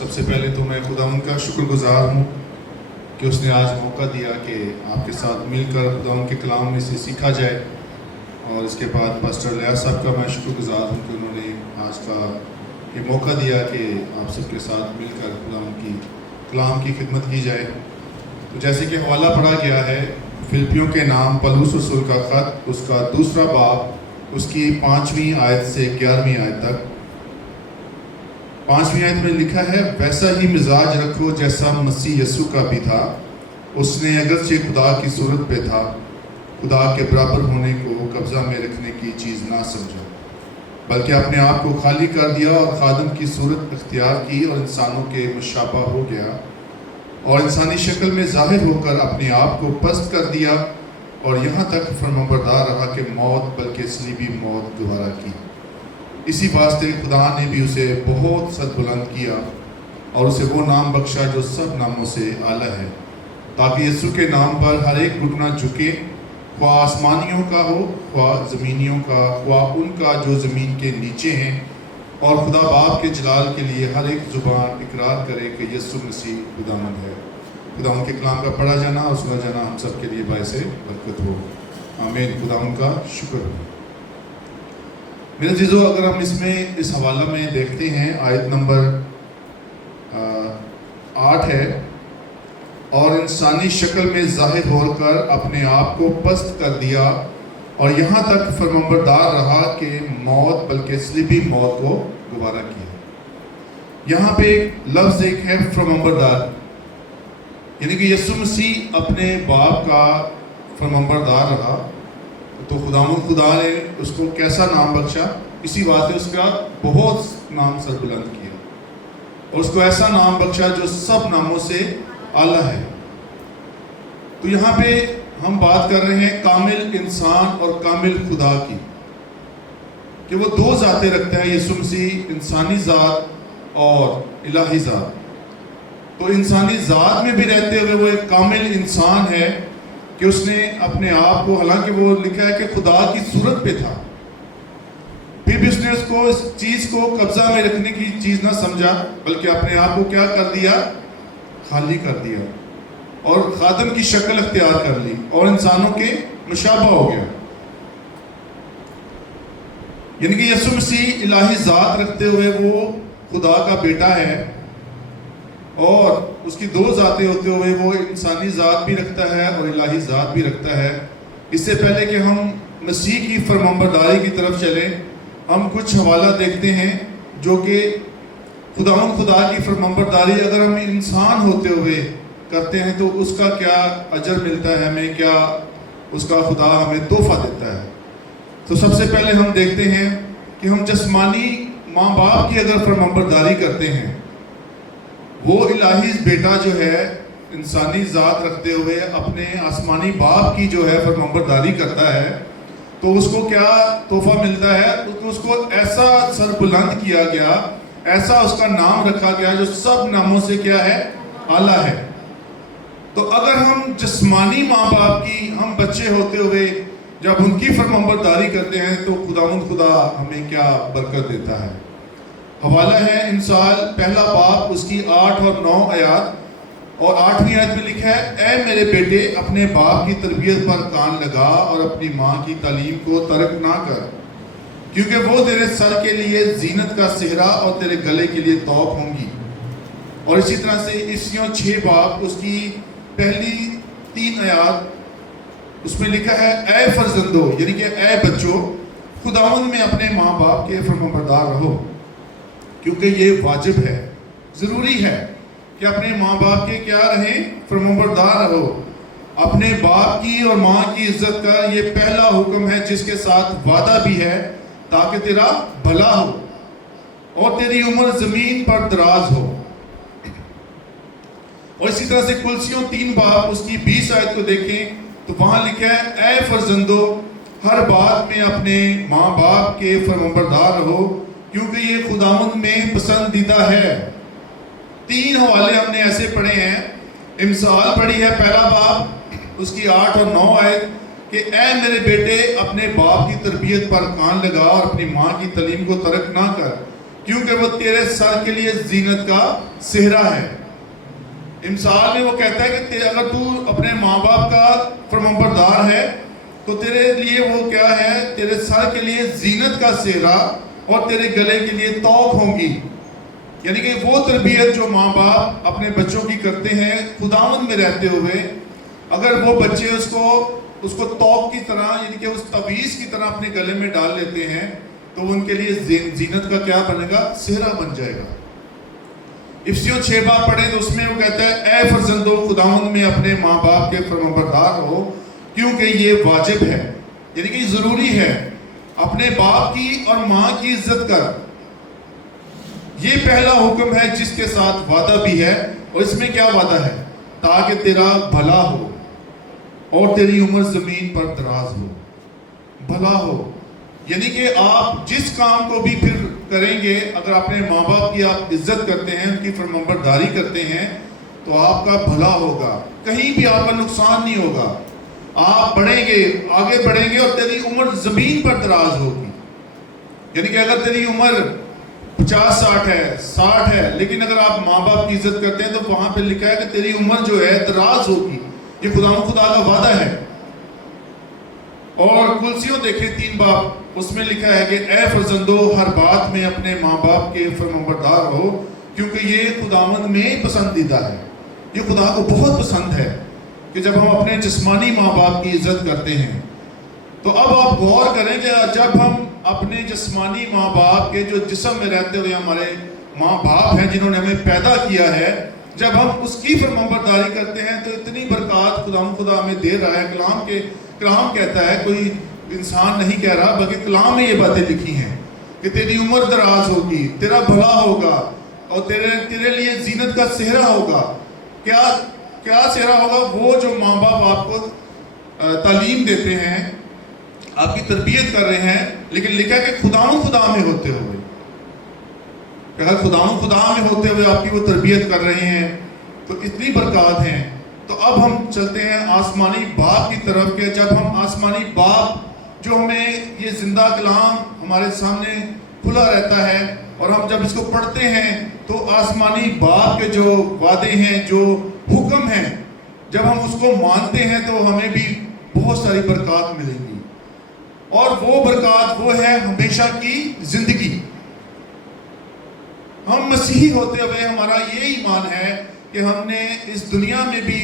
سب سے پہلے تو میں خدا ان کا شکر گزار ہوں کہ اس نے آج موقع دیا کہ آپ کے ساتھ مل کر خدا ان کے کلام میں سے سیکھا جائے، اور اس کے بعد پاسٹر لیاز صاحب کا میں شکر گزار ہوں کہ انہوں نے آج کا یہ موقع دیا کہ آپ سب کے ساتھ مل کر خدا ان کی کلام کی خدمت کی جائے۔ تو جیسے کہ حوالہ پڑھا گیا ہے فلپیوں کے نام پولس رسول کا خط، اس کا 2 باب، اس کی 5ویں آیت سے 11ویں آیت تک۔ 5ویں آیت میں لکھا ہے، ویسا ہی مزاج رکھو جیسا مسیح یسوع کا بھی تھا، اس نے اگرچہ خدا کی صورت پہ تھا، خدا کے برابر ہونے کو قبضہ میں رکھنے کی چیز نہ سمجھا، بلکہ اپنے آپ کو خالی کر دیا اور خادم کی صورت اختیار کی اور انسانوں کے مشابہ ہو گیا، اور انسانی شکل میں ظاہر ہو کر اپنے آپ کو پست کر دیا، اور یہاں تک فرمانبردار رہا کہ موت بلکہ صلیبی موت گوارا کی۔ اسی واسطے خدا نے بھی اسے بہت سربلند کیا اور اسے وہ نام بخشا جو سب ناموں سے اعلیٰ ہے، تاکہ یسوع کے نام پر ہر ایک گھٹنا جھکے، خواہ آسمانیوں کا ہو، خواہ زمینیوں کا، خواہ ان کا جو زمین کے نیچے ہیں، اور خدا باپ کے جلال کے لیے ہر ایک زبان اقرار کرے کہ یسوع مسیح خداوند ہے۔ خدا ان کے کلام کا پڑھا جانا اور سنا جانا ہم سب کے لیے باعث برکت ہو، آمین۔ خدا ان کا شکر ہو۔ میرے عزیزو، اگر ہم اس حوالہ میں دیکھتے ہیں، آیت نمبر 8 ہے، اور انسانی شکل میں ظاہر ہو کر اپنے آپ کو پست کر دیا، اور یہاں تک فرمانبردار رہا کہ موت بلکہ صلیبی موت کو گوارا کیا۔ یہاں پہ لفظ ایک ہے فرمانبردار، یعنی کہ یسوع مسیح اپنے باپ کا فرمانبردار رہا، تو خدا نے اس کو کیسا نام بخشا، اسی واسطے اس کا بہت نام سربلند کیا، اور اس کو ایسا نام بخشا جو سب ناموں سے اعلیٰ ہے۔ تو یہاں پہ ہم بات کر رہے ہیں کامل انسان اور کامل خدا کی، کہ وہ 2 ذاتیں رکھتا ہے یسوع مسیح، انسانی ذات اور الہی ذات۔ تو انسانی ذات میں بھی رہتے ہوئے وہ ایک کامل انسان ہے کہ اس نے اپنے آپ کو، حالانکہ وہ لکھا ہے کہ خدا کی صورت پہ تھا، پھر بھی اس نے اس چیز کو قبضہ میں رکھنے کی چیز نہ سمجھا، بلکہ اپنے آپ کو کیا کر دیا، خالی کر دیا، اور خادم کی شکل اختیار کر لی، اور انسانوں کے مشابہ ہو گیا۔ یعنی کہ یسوع مسیح الہی ذات رکھتے ہوئے وہ خدا کا بیٹا ہے، اور اس کی 2 ذاتیں ہوتے ہوئے وہ انسانی ذات بھی رکھتا ہے اور الہی ذات بھی رکھتا ہے۔ اس سے پہلے کہ ہم مسیح کی فرمانبرداری کی طرف چلیں، ہم کچھ حوالہ دیکھتے ہیں جو کہ خدا کی فرمانبرداری اگر ہم انسان ہوتے ہوئے کرتے ہیں تو اس کا کیا اجر ملتا ہے ہمیں، کیا اس کا خدا ہمیں تحفہ دیتا ہے۔ تو سب سے پہلے ہم دیکھتے ہیں کہ ہم جسمانی ماں باپ کی اگر فرمانبرداری کرتے ہیں، وہ الہی بیٹا جو ہے انسانی ذات رکھتے ہوئے اپنے آسمانی باپ کی جو ہے فرمانبرداری کرتا ہے، تو اس کو کیا تحفہ ملتا ہے، اس کو ایسا سربلند کیا گیا، ایسا اس کا نام رکھا گیا جو سب ناموں سے کیا ہے، اعلیٰ ہے۔ تو اگر ہم جسمانی ماں باپ کی، ہم بچے ہوتے ہوئے جب ان کی فرمانبرداری کرتے ہیں تو خدا ہمیں کیا برکت دیتا ہے۔ حوالہ ہے انسال 1 باب، اس کی 8 اور 9 آیات، اور 8ویں آیت میں لکھا ہے، اے میرے بیٹے، اپنے باپ کی تربیت پر کان لگا اور اپنی ماں کی تعلیم کو ترک نہ کر، کیونکہ وہ تیرے سر کے لیے زینت کا صحرا اور تیرے گلے کے لیے توق ہوں گی۔ اور اسی طرح سے عیسیوں 6 باب، اس کی پہلی 3 آیات، اس میں لکھا ہے، اے فرزندو، یعنی کہ اے بچوں، خداوند میں اپنے ماں باپ کے فرمانبردار رہو، کیونکہ یہ واجب ہے، ضروری ہے کہ اپنے ماں باپ کے کیا رہیں، فرمانبردار رہو۔ اپنے باپ کی اور ماں کی عزت کر، یہ پہلا حکم ہے جس کے ساتھ وعدہ بھی ہے، تاکہ تیرا بھلا ہو اور تیری عمر زمین پر دراز ہو۔ اور اسی طرح سے کلسیوں 3 باب، اس کی 20 آیت کو دیکھیں تو وہاں لکھا ہے، اے فرزندو، ہر بات میں اپنے ماں باپ کے فرمانبردار رہو، کیونکہ یہ خداوند میں پسندیدہ ہے۔ 3 حوالے ہم نے ایسے پڑھے ہیں، امثال پڑھی ہے 1 باب، اس کی 8 اور 9 آیت، کہ اے میرے بیٹے، اپنے باپ کی تربیت پر کان لگا اور اپنی ماں کی تعلیم کو ترک نہ کر، کیونکہ وہ تیرے سر کے لیے زینت کا صحرا ہے. مثال میں وہ کہتا ہے کہ اگر تو اپنے ماں باپ کا فرمانبردار ہے تو تیرے لیے وہ کیا ہے, تیرے سر کے لیے زینت کا صحرا اور تیرے گلے کے لیے توق ہوں گی. یعنی کہ وہ تربیت جو ماں باپ اپنے بچوں کی کرتے ہیں خداوند میں رہتے ہوئے, اگر وہ بچے اس کو توق کی طرح یعنی کہ اس تعویذ کی طرح اپنے گلے میں ڈال لیتے ہیں تو ان کے لیے زینت کا کیا بنے گا, صحرا بن جائے گا. افسیوں 6 باب پڑھیں تو اس میں وہ کہتا ہے اے فرزندو خداوند میں اپنے ماں باپ کے فرمانبردار ہو کیونکہ یہ واجب ہے, یعنی کہ ضروری ہے. اپنے باپ کی اور ماں کی عزت کر, یہ پہلا حکم ہے جس کے ساتھ وعدہ بھی ہے. اور اس میں کیا وعدہ ہے؟ تاکہ تیرا بھلا ہو اور تیری عمر زمین پر دراز ہو. بھلا ہو یعنی کہ آپ جس کام کو بھی پھر کریں گے, اگر اپنے ماں باپ کی آپ عزت کرتے ہیں, ان کی فرمانبرداری کرتے ہیں تو آپ کا بھلا ہوگا, کہیں بھی آپ کا نقصان نہیں ہوگا. آپ بڑھیں گے, آگے بڑھیں گے اور تیری عمر زمین پر دراز ہوگی. یعنی کہ اگر تیری عمر 50-60 ہے, 60 ہے, لیکن اگر آپ ماں باپ کی عزت کرتے ہیں تو وہاں پہ لکھا ہے کہ تیری عمر جو ہے دراز ہوگی. یہ خدا کا وعدہ ہے. اور کلسیوں دیکھیں 3 باب, اس میں لکھا ہے کہ اے فرزندو ہر بات میں اپنے ماں باپ کے فرمانبردار ہو کیونکہ یہ خداوند میں پسندیدہ ہے. یہ خدا کو بہت پسند ہے کہ جب ہم اپنے جسمانی ماں باپ کی عزت کرتے ہیں. تو اب آپ غور کریں کہ جب ہم اپنے جسمانی ماں باپ کے جو جسم میں رہتے ہوئے ہمارے ماں باپ ہیں جنہوں نے ہمیں پیدا کیا ہے, جب ہم اس کی فرمانبرداری کرتے ہیں تو اتنی برکات خدا ہمیں دے رہا ہے. کلام کہتا ہے, کوئی انسان نہیں کہہ رہا بلکہ کلام میں یہ باتیں لکھی ہیں کہ تیری عمر دراز ہوگی, تیرا بھلا ہوگا اور تیرے لیے زینت کا صحرا ہوگا. کیا صحرا ہوگا؟ وہ جو ماں باپ آپ کو تعلیم دیتے ہیں, آپ کی تربیت کر رہے ہیں, لیکن لکھا ہے کہ خدا میں ہوتے ہوئے, کہ اگر خدا میں ہوتے ہوئے آپ کی وہ تربیت کر رہے ہیں تو اتنی برکات ہیں. تو اب ہم چلتے ہیں آسمانی باپ کی طرف کہ جب ہم آسمانی باپ جو ہمیں یہ زندہ کلام ہمارے سامنے کھلا رہتا ہے اور ہم جب اس کو پڑھتے ہیں تو آسمانی باپ کے جو وعدے ہیں, جو حکم ہیں, جب ہم اس کو مانتے ہیں تو ہمیں بھی بہت ساری برکات ملیں گی. اور وہ برکات وہ ہے ہمیشہ کی زندگی. ہم مسیحی ہوتے ہوئے ہمارا یہ ایمان ہے کہ ہم نے اس دنیا میں بھی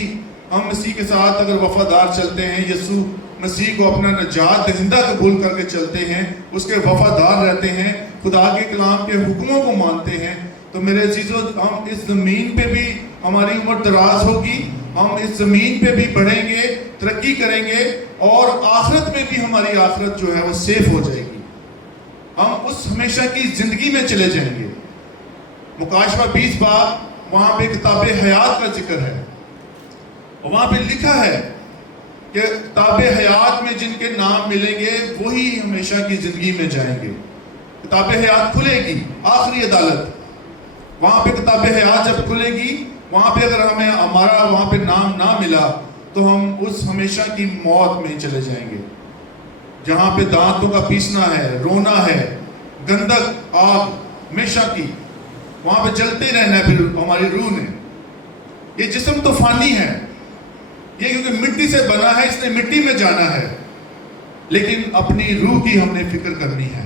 ہم مسیح کے ساتھ اگر وفادار چلتے ہیں, یسوع مسیح کو اپنا نجات دہندہ قبول کر کے چلتے ہیں, اس کے وفادار رہتے ہیں, خدا کے کلام کے حکموں کو مانتے ہیں, تو میرے عزیزو ہم اس زمین پہ بھی ہماری عمر دراز ہوگی, ہم اس زمین پہ بھی بڑھیں گے, ترقی کریں گے اور آخرت میں بھی ہماری آخرت جو ہے وہ سیف ہو جائے گی. ہم اس ہمیشہ کی زندگی میں چلے جائیں گے. مکاشفہ 20 باب وہاں پہ کتاب حیات کا ذکر ہے, وہاں پہ لکھا ہے کہ کتاب حیات میں جن کے نام ملیں گے وہی ہمیشہ کی زندگی میں جائیں گے. کتاب حیات کھلے گی, آخری عدالت, وہاں پہ کتاب حیات جب کھلے گی, وہاں پہ اگر ہمیں ہمارا وہاں پہ نام نہ ملا تو ہم اس ہمیشہ کی موت میں چلے جائیں گے, جہاں پہ دانتوں کا پیسنا ہے, رونا ہے, گندک, آگ ہمیشہ کی, وہاں پہ جلتے رہنا ہے پھر ہماری روح نے. یہ جسم تو فانی ہے, یہ کیونکہ مٹی سے بنا ہے, اس نے مٹی میں جانا ہے, لیکن اپنی روح کی ہم نے فکر کرنی ہے.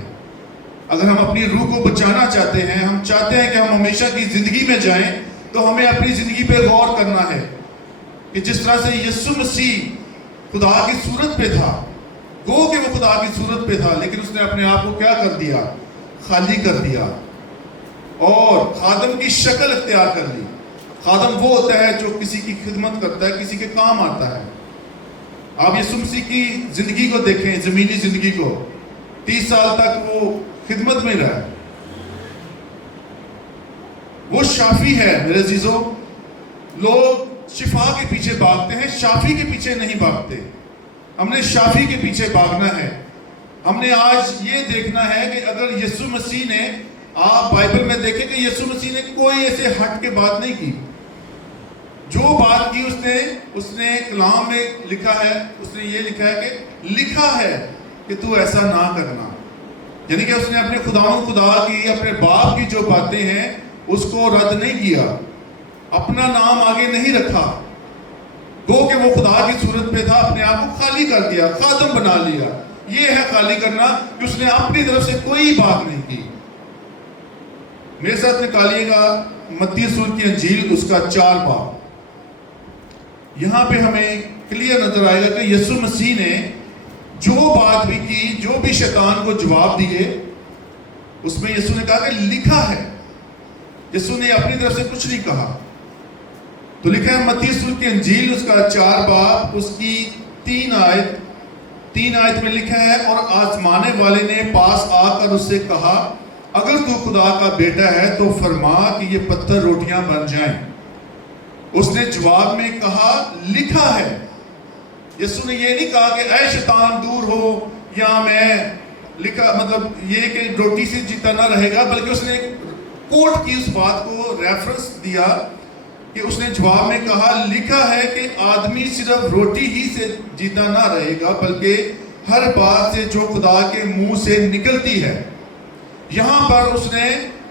اگر ہم اپنی روح کو بچانا چاہتے ہیں, ہم چاہتے ہیں کہ ہم ہمیشہ کی زندگی میں جائیں, تو ہمیں اپنی زندگی پہ غور کرنا ہے کہ جس طرح سے یسوع مسیح خدا کی صورت پہ تھا, گو کہ وہ خدا کی صورت پہ تھا, لیکن اس نے اپنے آپ کو کیا کر دیا؟ خالی کر دیا اور خادم کی شکل اختیار کر لی. خادم وہ ہوتا ہے جو کسی کی خدمت کرتا ہے, کسی کے کام آتا ہے. آپ یسوع مسیح کی زندگی کو دیکھیں, زمینی زندگی کو, 30 سال تک وہ خدمت میں رہا. وہ شافی ہے میرے عزیزوں. لوگ شفا کے پیچھے بھاگتے ہیں, شافی کے پیچھے نہیں بھاگتے. ہم نے شافی کے پیچھے بھاگنا ہے. ہم نے آج یہ دیکھنا ہے کہ اگر یسوع مسیح نے, آپ بائبل میں دیکھیں کہ یسوع مسیح نے کوئی ایسے ہٹ کے بات نہیں کی. جو بات کی اس نے کلام میں لکھا ہے, اس نے یہ لکھا ہے کہ لکھا ہے کہ تو ایسا نہ کرنا. یعنی کہ اس نے اپنے خدا کی، اپنے باپ کی جو باتیں ہیں اس کو رد نہیں کیا، اپنا نام آگے نہیں رکھا، گو کہ وہ خدا کی صورت پہ تھا، اپنے آپ کو خالی کر دیا، خادم بنا لیا۔ یہ ہے خالی کرنا، کہ اس نے اپنی طرف سے کوئی بات نہیں کی۔ میرے ساتھ نکالیے گا متی رسول کی انجیل، اس کا 4 باب۔ یہاں پہ ہمیں کلیئر نظر آئے گا کہ یسوع مسیح نے جو بات بھی کی، جو بھی شیطان کو جواب دیے، اس میں یسوع نے کہا کہ لکھا ہے۔ یسوع نے اپنی طرف سے کچھ نہیں کہا۔ تو لکھا ہے متی رسول کی انجیل، اس کا 4 باب، اس کی 3 آیت میں لکھا ہے، اور آزمانے والے نے پاس آ کر اس سے کہا، اگر تو خدا کا بیٹا ہے تو فرما کہ یہ پتھر روٹیاں بن جائیں۔ اس نے جواب میں کہا، لکھا ہے۔ یسوع نے یہ نہیں کہا کہ اے شیطان دور ہو، یا میں لکھا مطلب یہ کہ روٹی سے جیتا نہ رہے گا، بلکہ اس نے کوٹ کی اس بات کو ریفرنس دیا کہ اس نے جواب میں کہا، لکھا ہے کہ آدمی صرف روٹی ہی سے جیتا نہ رہے گا، بلکہ ہر بات سے جو خدا کے منہ سے نکلتی ہے۔ یہاں پر اس نے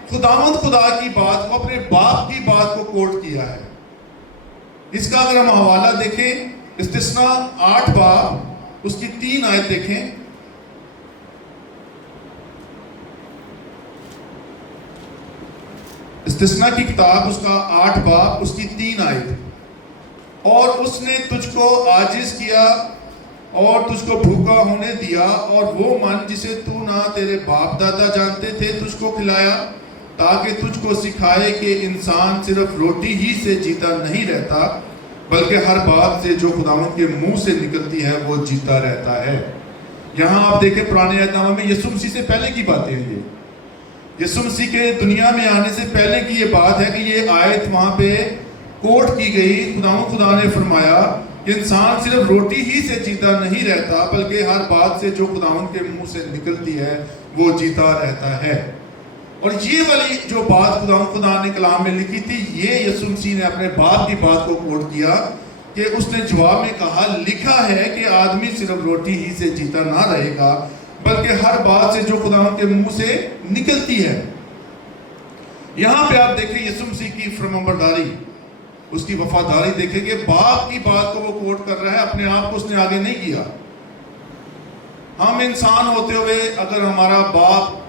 خداوند خدا کی بات کو، اپنے باپ کی بات کو کوٹ کیا ہے۔ اس کا اگر ہم حوالہ دیکھیں، استثناء 8 باب، اس کی 3 آیت دیکھیں۔ استثناء کی کتاب، اس کا 8 باب، اس کی 3 آیت۔ اور اس نے تجھ کو عاجز کیا اور تجھ کو بھوکا ہونے دیا، اور وہ من جسے تو نہ تیرے باپ دادا جانتے تھے تجھ کو کھلایا، تاکہ تجھ کو سکھائے کہ انسان صرف روٹی ہی سے جیتا نہیں رہتا، بلکہ ہر بات سے جو خداوند کے منہ سے نکلتی ہے وہ جیتا رہتا ہے۔ یہاں آپ دیکھیں پرانے عہد نامہ میں یسوع مسیح سے پہلے کی باتیں ہیں۔ یہ یسوع مسیح کے دنیا میں آنے سے پہلے کی یہ بات ہے کہ یہ آیت وہاں پہ کوٹ کی گئی۔ خدا نے فرمایا کہ انسان صرف روٹی ہی سے جیتا نہیں رہتا، بلکہ ہر بات سے جو خداوند کے منہ سے نکلتی ہے وہ جیتا رہتا ہے۔ اور یہ والی جو بات خدا نے کلام میں لکھی تھی، یہ یسوع مسیح نے اپنے باپ کی بات کو کوٹ کیا کہ اس نے جواب میں کہا، لکھا ہے کہ آدمی صرف روٹی ہی سے جیتا نہ رہے گا، بلکہ ہر بات سے جو خداوند کے منہ سے نکلتی ہے۔ یہاں پہ آپ دیکھیں یسوع مسیح کی فرمانبرداری، اس کی وفاداری دیکھیں کہ باپ کی بات کو وہ کوٹ کر رہا ہے، اپنے آپ کو اس نے آگے نہیں کیا۔ ہم انسان ہوتے ہوئے اگر ہمارا باپ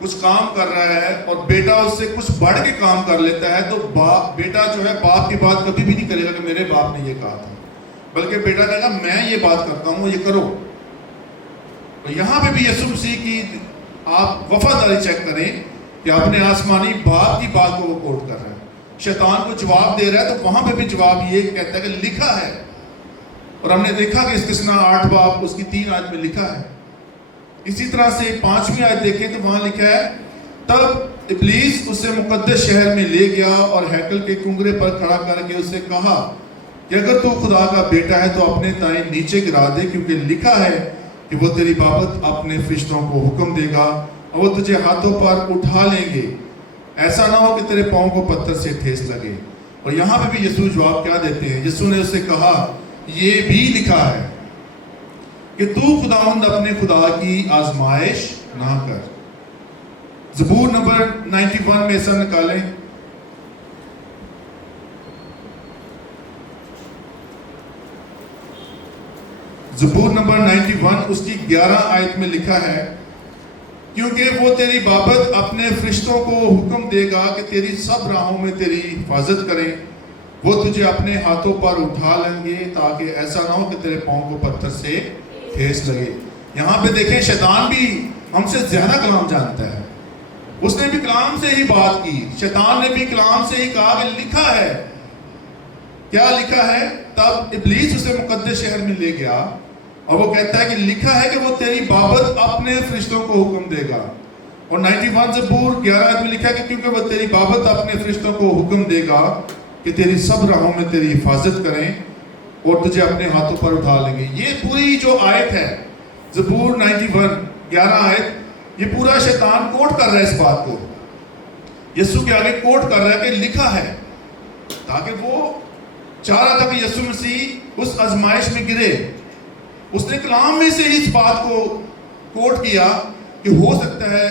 کچھ کام کر رہا ہے اور بیٹا اس سے کچھ بڑھ کے کام کر لیتا ہے، تو بیٹا جو ہے باپ کی بات کبھی بھی نہیں کرے گا کہ میرے باپ نے یہ کہا تھا، بلکہ بیٹا کہے گا میں یہ بات کرتا ہوں، یہ کرو۔ تو یہاں پہ بھی یسوع مسیح کی آپ وفاداری چیک کریں کہ اپنے آسمانی باپ کی بات کو وہ کوٹ کر رہا ہے۔ شیطان کو جواب دے رہا ہے تو وہاں پہ بھی جواب یہ کہتا ہے کہ لکھا ہے۔ اور ہم نے دیکھا کہ استثناء 8 باب اس کی 3 آیت میں لکھا ہے۔ اسی طرح سے 5ویں آیت دیکھیں تو وہاں لکھا ہے، تب ابلیس اسے مقدس شہر میں لے گیا اور ہیکل کے کنگرے پر کھڑا کر کے اس سے کہا کہ اگر تو خدا کا بیٹا ہے تو اپنے تائیں نیچے گرا دے، کیونکہ لکھا ہے کہ وہ تیری بابت اپنے فرشتوں کو حکم دے گا اور وہ تجھے ہاتھوں پر اٹھا لیں گے، ایسا نہ ہو کہ تیرے پاؤں کو پتھر سے ٹھیس لگے۔ اور یہاں پہ بھی یسوع جواب کیا دیتے ہیں؟ یسوع نے اس سے کہا، یہ بھی لکھا ہے کہ تو خداوند اپنے خدا کی آزمائش نہ کر۔ زبور نمبر 91 میں ایسا نکالیں، زبور نمبر 91 اس کی 11 آیت میں لکھا ہے، کیونکہ وہ تیری بابت اپنے فرشتوں کو حکم دے گا کہ تیری سب راہوں میں تیری حفاظت کریں، وہ تجھے اپنے ہاتھوں پر اٹھا لیں گے تاکہ ایسا نہ ہو کہ تیرے پاؤں کو پتھر سے ٹھیس لگے۔ یہاں پہ دیکھیں شیطان بھی ہم سے زیادہ کلام جانتا ہے، اس نے بھی کلام سے ہی بات کی، شیطان نے بھی کلام سے ہی کہا کہ لکھا ہے۔ کیا لکھا ہے؟ تب ابلیس اسے مقدس شہر میں لے گیا اور وہ کہتا ہے کہ لکھا ہے کہ وہ تیری بابت اپنے فرشتوں کو حکم دے گا۔ اور 91 زبور 11 میں لکھا ہے کہ کیونکہ وہ تیری بابت اپنے فرشتوں کو حکم دے گا کہ تیری سب راہوں میں تیری حفاظت کریں اور تجھے اپنے ہاتھوں پر اٹھا لیں گے۔ یہ پوری جو آیت ہے زبور 91 11 آیت، یہ پورا شیطان کوٹ کر رہا ہے اس بات کو، یسوع کے آگے کوٹ کر رہا ہے کہ لکھا ہے، تاکہ وہ چاہ رہا تھا کہ یسوع مسیح اس آزمائش میں گرے۔ اس نے کلام میں سے اس بات کو کوٹ کیا کہ ہو سکتا ہے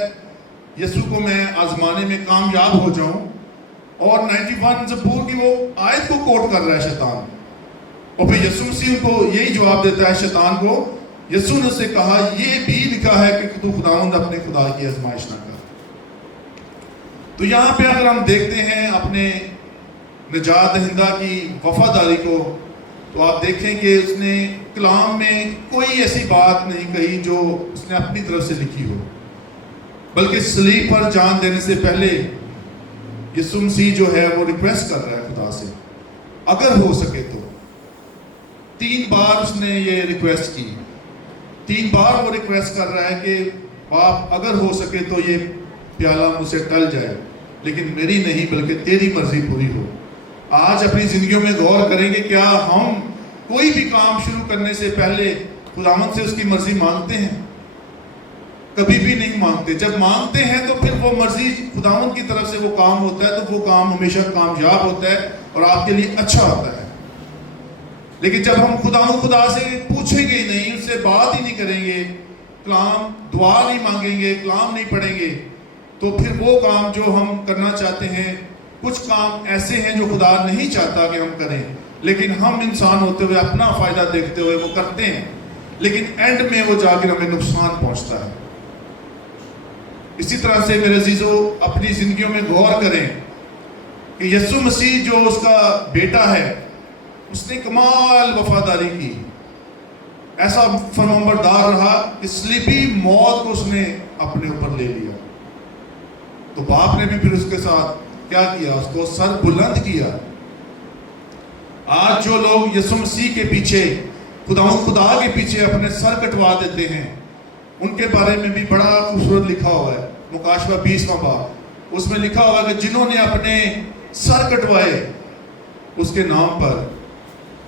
یسوع کو میں آزمانے میں کامیاب ہو جاؤں، اور 91 زبور کی وہ آیت کو کوٹ کر رہا ہے شیطان، اور پھر یسوع مسیح کو یہی جواب دیتا ہے شیطان کو، یسوع نے اسے کہا یہ بھی لکھا ہے کہ تو خداوند اپنے خدا کی آزمائش نہ کر۔ تو یہاں پہ اگر ہم دیکھتے ہیں اپنے نجات دہندہ کی وفاداری کو، تو آپ دیکھیں کہ اس نے کلام میں کوئی ایسی بات نہیں کہی جو اس نے اپنی طرف سے لکھی ہو، بلکہ صلیب پر جان دینے سے پہلے یسوع مسیح جو ہے وہ ریکویسٹ کر رہا ہے خدا سے، اگر ہو سکے تو 3 بار اس نے یہ ریکویسٹ کی، 3 بار وہ ریکویسٹ کر رہا ہے کہ باپ اگر ہو سکے تو یہ پیالہ مجھ سے ٹل جائے، لیکن میری نہیں بلکہ تیری مرضی پوری ہو۔ آج اپنی زندگیوں میں غور کریں گے، کیا ہم کوئی بھی کام شروع کرنے سے پہلے خداوند سے اس کی مرضی مانگتے ہیں؟ کبھی بھی نہیں مانگتے۔ جب مانگتے ہیں تو پھر وہ مرضی خداوند کی طرف سے وہ کام ہوتا ہے، تو وہ کام ہمیشہ کامیاب ہوتا ہے اور آپ کے لیے اچھا ہوتا ہے۔ لیکن جب ہم خدا سے پوچھیں گے ہی نہیں، اس سے بات ہی نہیں کریں گے، کلام دعا نہیں مانگیں گے، کلام نہیں پڑھیں گے، تو پھر وہ کام جو ہم کرنا چاہتے ہیں، کچھ کام ایسے ہیں جو خدا نہیں چاہتا کہ ہم کریں، لیکن ہم انسان ہوتے ہوئے اپنا فائدہ دیکھتے ہوئے وہ کرتے ہیں، لیکن اینڈ میں وہ جا کے ہمیں نقصان پہنچتا ہے۔ اسی طرح سے میرے عزیزو اپنی زندگیوں میں غور کریں کہ یسوع مسیح جو اس کا بیٹا ہے، اس نے کمال وفاداری کی، ایسا فرمانبردار رہا کہ صلیبی موت کو اس نے اپنے اوپر لے لیا۔ تو باپ نے بھی پھر اس کے ساتھ کیا کیا؟ اس کو سر بلند کیا۔ آج جو لوگ یسوع مسیح کے پیچھے، خدا کے پیچھے اپنے سر کٹوا دیتے ہیں، ان کے بارے میں بھی بڑا خوبصورت لکھا ہوا ہے، مکاشفہ 20واں باب، اس میں لکھا ہوا ہے کہ جنہوں نے اپنے سر کٹوائے اس کے نام پر،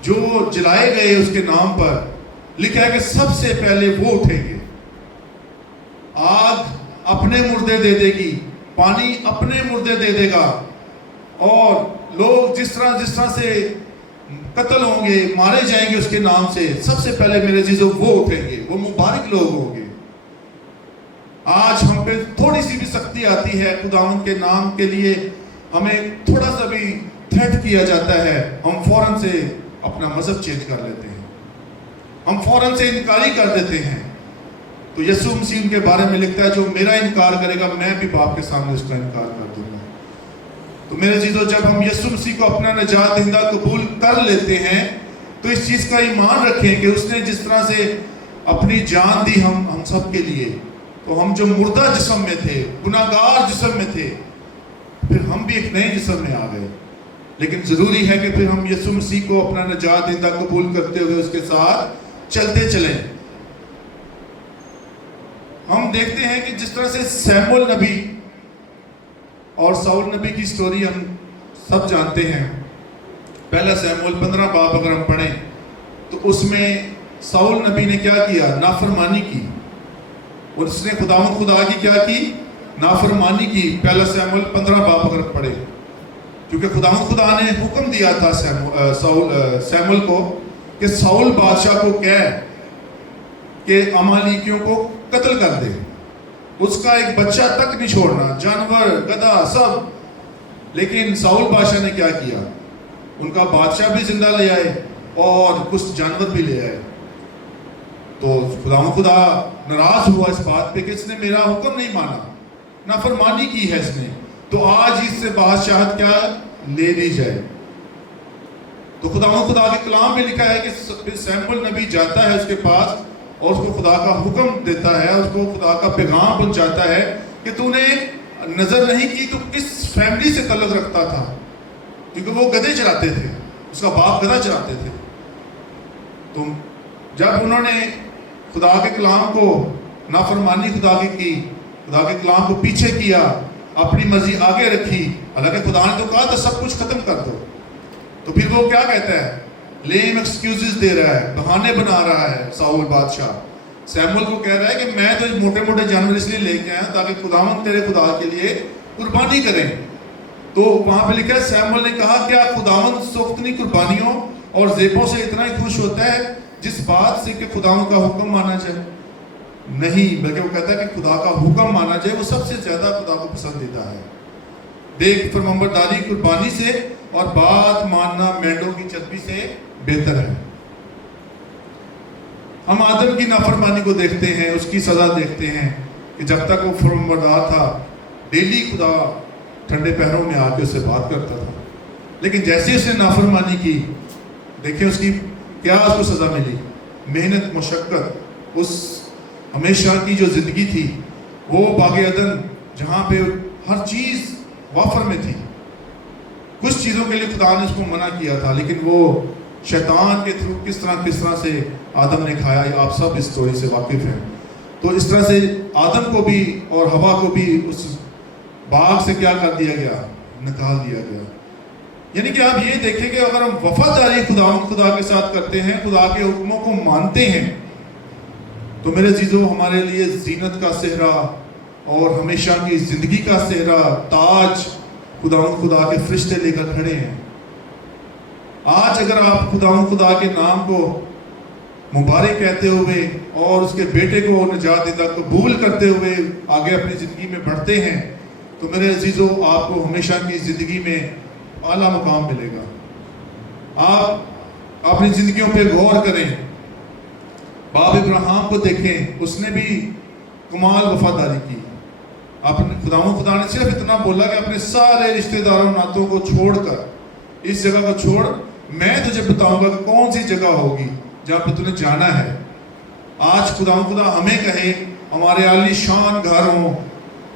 جو جلائے گئے اس کے نام پر، لکھا ہے کہ سب سے پہلے وہ اٹھیں گے۔ آگ اپنے مردے دے دے گی، پانی اپنے مردے دے دے گا، اور لوگ جس طرح سے قتل ہوں گے، مارے جائیں گے اس کے نام سے، سب سے پہلے میرے عزیزو وہ اٹھیں گے، وہ مبارک لوگ ہوں گے۔ آج ہم پہ تھوڑی سی بھی سختی آتی ہے خداوند کے نام کے لیے، ہمیں تھوڑا سا بھی تھریٹ کیا جاتا ہے، ہم فوراً سے اپنا مذہب چینج کر لیتے ہیں، ہم فوراً سے انکاری کر دیتے ہیں۔ تو یسوع مسیح ان کے بارے میں لکھتا ہے جو میرا انکار کرے گا میں بھی باپ کے سامنے اس کا انکار کر دوں گا۔ تو میرے عزیزو جب ہم یسوع مسیح کو اپنا نجات دہندہ قبول کر لیتے ہیں تو اس چیز کا ایمان رکھیں کہ اس نے جس طرح سے اپنی جان دی ہم سب کے لیے، تو ہم جو مردہ جسم میں تھے، گناہگار جسم میں تھے، پھر ہم بھی ایک نئے جسم میں آ گئے۔ لیکن ضروری ہے کہ پھر ہم یسوع مسیح کو اپنا نجات دہندہ قبول کرتے ہوئے اس کے ساتھ چلتے چلیں۔ ہم دیکھتے ہیں کہ جس طرح سے سیموئیل نبی اور ساؤل نبی کی سٹوری ہم سب جانتے ہیں۔ پہلا سیموئیل 15 باب اگر ہم پڑھیں تو اس میں ساؤل نبی نے کیا کیا؟ نافرمانی کی، اور اس نے خدا کی کیا کی؟ نافرمانی کی۔ پہلا سیموئیل 15 باب اگر پڑھیں، کیونکہ خدا نے حکم دیا تھا سیموئیل کو کہ ساؤل بادشاہ کو کہے کہ امالیکیوں کو قتل کر دے، اس کا ایک بچہ تک نہیں چھوڑنا، جانور، گدھا، سب۔ لیکن ساؤل بادشاہ نے کیا کیا؟ ان کا بادشاہ بھی زندہ لے آئے اور کچھ جانور بھی لے آئے۔ تو خدا ناراض ہوا اس بات پہ کہ اس نے میرا حکم نہیں مانا، نافرمانی کی ہے اس نے، تو آج اس سے بادشاہت کیا لے لی جائے۔ تو خدا کے کلام میں لکھا ہے کہ سیموئیل نبی جاتا ہے اس کے پاس اور اس کو خدا کا حکم دیتا ہے، اس کو خدا کا پیغام پہنچاتا ہے کہ تو نے نظر نہیں کی تو کس فیملی سے تعلق رکھتا تھا، کیونکہ وہ گدھے چلاتے تھے، اس کا باپ گدھا چلاتے تھے۔ تو جب انہوں نے خدا کے کلام کو نافرمانی خدا کی خدا کے کلام کو پیچھے کیا، اپنی مرضی آگے رکھی، حالانکہ خدا نے تو کہا تھا سب کچھ ختم کر دو، تو پھر وہ کیا کہتا ہے؟ لیم ایکسکیوزز دے رہا ہے، بہانے بنا رہا ہے ساؤل بادشاہ۔ سیموئیل کو کہہ رہا ہے کہ میں تو موٹے موٹے جانور اس لیے لے کے آیا تاکہ خداوند تیرے خدا کے لیے قربانی کریں۔ تو وہاں پہ لکھا ہے سیموئیل نے کہا کیا خداوند سوختنی قربانیوں اور ذبحوں سے اتنا ہی خوش ہوتا ہے جس بات سے کہ خداوند کا حکم مانا جائے؟ نہیں، بلکہ وہ کہتا ہے کہ خدا کا حکم مانا جائے، وہ سب سے زیادہ خدا کو پسندیدہ ہے۔ دیکھ فرمانبرداری قربانی سے اور بات ماننا مینڈوں کی چربی سے بہتر ہے۔ ہم آدم کی نافرمانی کو دیکھتے ہیں، اس کی سزا دیکھتے ہیں کہ جب تک وہ فرمانبردار تھا ڈیلی خدا ٹھنڈے پہروں میں آ کے اس سے بات کرتا تھا، لیکن جیسے اس نے نافرمانی کی، دیکھیں اس کی کیا اس کو سزا ملی۔ محنت، مشقت، اس ہمیشہ کی جو زندگی تھی، وہ باغ عدن جہاں پہ ہر چیز وافر میں تھی، کچھ چیزوں کے لیے خدا نے اس کو منع کیا تھا، لیکن وہ شیطان کے تھرو کس طرح سے آدم نے کھایا، آپ سب اس اسٹوری سے واقف ہیں۔ تو اس طرح سے آدم کو بھی اور ہوا کو بھی اس باغ سے کیا کر دیا گیا؟ نکال دیا گیا۔ یعنی کہ آپ یہ دیکھیں کہ اگر ہم وفاداری خدا کے ساتھ کرتے ہیں، خدا کے حکموں کو مانتے ہیں، تو میرے عزیزو ہمارے لیے زینت کا صحرا اور ہمیشہ کی زندگی کا صحرا، تاج خدا کے فرشتے لے کر کھڑے ہیں۔ آج اگر آپ خدا کے نام کو مبارک کہتے ہوئے اور اس کے بیٹے کو نجات دہندہ قبول کرتے ہوئے آگے اپنی زندگی میں بڑھتے ہیں، تو میرے عزیزو آپ کو ہمیشہ کی زندگی میں اعلیٰ مقام ملے گا۔ آپ اپنی زندگیوں پہ غور کریں، باپ ابراہیم کو دیکھیں، اس نے بھی کمال وفاداری کی۔ خدا نے صرف اتنا بولا کہ اپنے سارے رشتہ داروں ناتوں کو چھوڑ کر، اس جگہ کو چھوڑ، میں تجھے بتاؤں گا کہ کون سی جگہ ہوگی جہاں پہ تمہیں جانا ہے۔ آج خدا ہمیں کہے، ہمارے عالی شان گھر ہوں،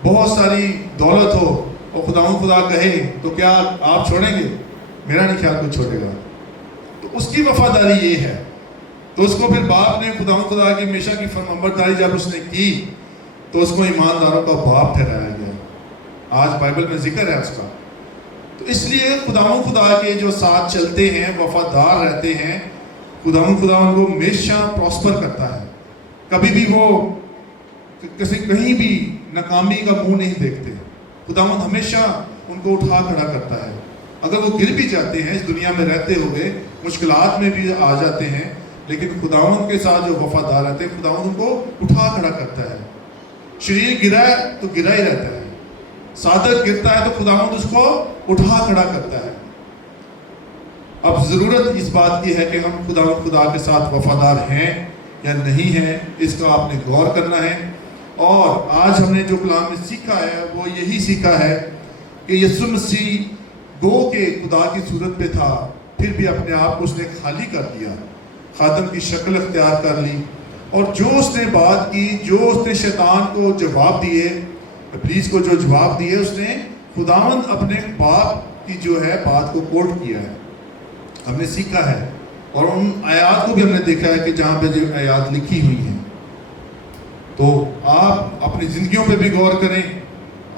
بہت ساری دولت ہو، اور خدا کہے تو کیا آپ چھوڑیں گے؟ میرا نہیں خیال کوئی چھوڑے گا۔ تو اس کی وفاداری یہ ہے۔ تو اس کو پھر باپ نے خدا کی ہمیشہ کی فرمانبرداری جب اس نے کی تو اس کو ایمانداروں کا باپ ٹھہرایا گیا۔ آج بائبل میں ذکر ہے اس کا۔ تو اس لیے خدا کے جو ساتھ چلتے ہیں، وفادار رہتے ہیں، خدا ان کو ہمیشہ پراسپر کرتا ہے۔ کبھی بھی وہ کہیں بھی ناکامی کا منہ نہیں دیکھتے۔ خداوند ہمیشہ ان کو اٹھا کھڑا کرتا ہے۔ اگر وہ گر بھی جاتے ہیں اس دنیا میں رہتے ہوئے، مشکلات میں بھی آ جاتے ہیں، لیکن خداوند کے ساتھ جو وفادار رہتے ہیں، خداوند ان کو اٹھا کھڑا کرتا ہے۔ شریر گرا ہے تو گرا ہی رہتا ہے، صادق گرتا ہے تو خداوند اس کو اٹھا کھڑا کرتا ہے۔ اب ضرورت اس بات کی ہے کہ ہم خدا کے ساتھ وفادار ہیں یا نہیں ہیں، اس کا آپ نے غور کرنا ہے۔ اور آج ہم نے جو کلام میں سیکھا ہے وہ یہی سیکھا ہے کہ یسوع مسیح گو کے خدا کی صورت پہ تھا، پھر بھی اپنے آپ کو اس نے خالی کر دیا، خادم کی شکل اختیار کر لی، اور جو اس نے بات کی، جو اس نے شیطان کو جواب دیے، ابلیس کو جو جواب دیے، اس نے خداوند اپنے باپ کی جو ہے بات کو کوٹ کیا ہے، ہم نے سیکھا ہے۔ اور ان آیات کو بھی ہم نے دیکھا ہے کہ جہاں پہ جو آیات لکھی ہوئی ہیں۔ تو آپ اپنی زندگیوں پہ بھی غور کریں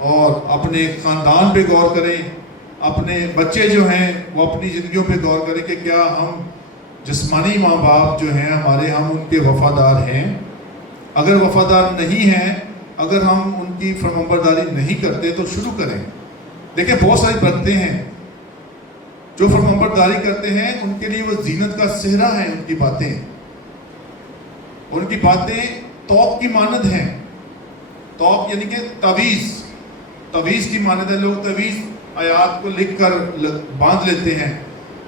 اور اپنے خاندان پہ غور کریں، اپنے بچے جو ہیں وہ اپنی زندگیوں پہ غور کریں کہ کیا ہم جسمانی ماں باپ جو ہیں ہمارے، ہم ان کے وفادار ہیں۔ اگر وفادار نہیں ہیں، اگر ہم ان کی فرمانبرداری نہیں کرتے تو شروع کریں۔ دیکھیں بہت ساری برکتیں ہیں، جو فرمانبرداری کرتے ہیں ان کے لیے وہ زینت کا صحرا ہے۔ ان کی باتیں توق کی مانند ہیں۔ توق یعنی کہ تعویذ کی مانند ہے۔ لوگ تعویذ آیات کو لکھ کر باندھ لیتے ہیں،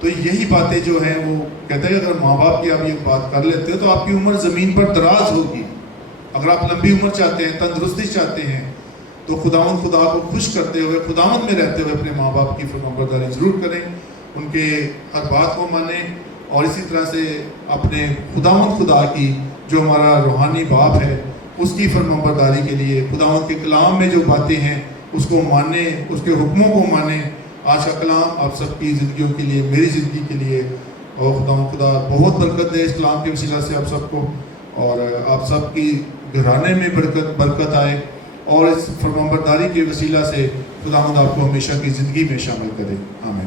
تو یہی باتیں جو ہیں وہ کہتے ہیں اگر ماں باپ کی آپ یہ بات کر لیتے ہو تو آپ کی عمر زمین پر دراز ہوگی۔ اگر آپ لمبی عمر چاہتے ہیں، تندرستی چاہتے ہیں، تو خدا کو خوش کرتے ہوئے، خداوند میں رہتے ہوئے اپنے ماں باپ کی فرمانبرداری ضرور کریں، ان کے ہر بات کو مانیں، اور اسی طرح سے اپنے خدا کی جو ہمارا روحانی باپ ہے اس کی فرمانبرداری کے لیے خداوند کے کلام میں جو باتیں ہیں اس کو مانیں، اس کے حکموں کو مانیں۔ آج کا کلام آپ سب کی زندگیوں کے لیے، میری زندگی کے لیے، اور خدا بہت برکت دے اس کلام کے وسیلہ سے آپ سب کو، اور آپ سب کی گھرانے میں برکت آئے، اور اس فرمانبرداری کے وسیلہ سے خداوند آپ کو ہمیشہ کی زندگی میں شامل کرے۔ آمین۔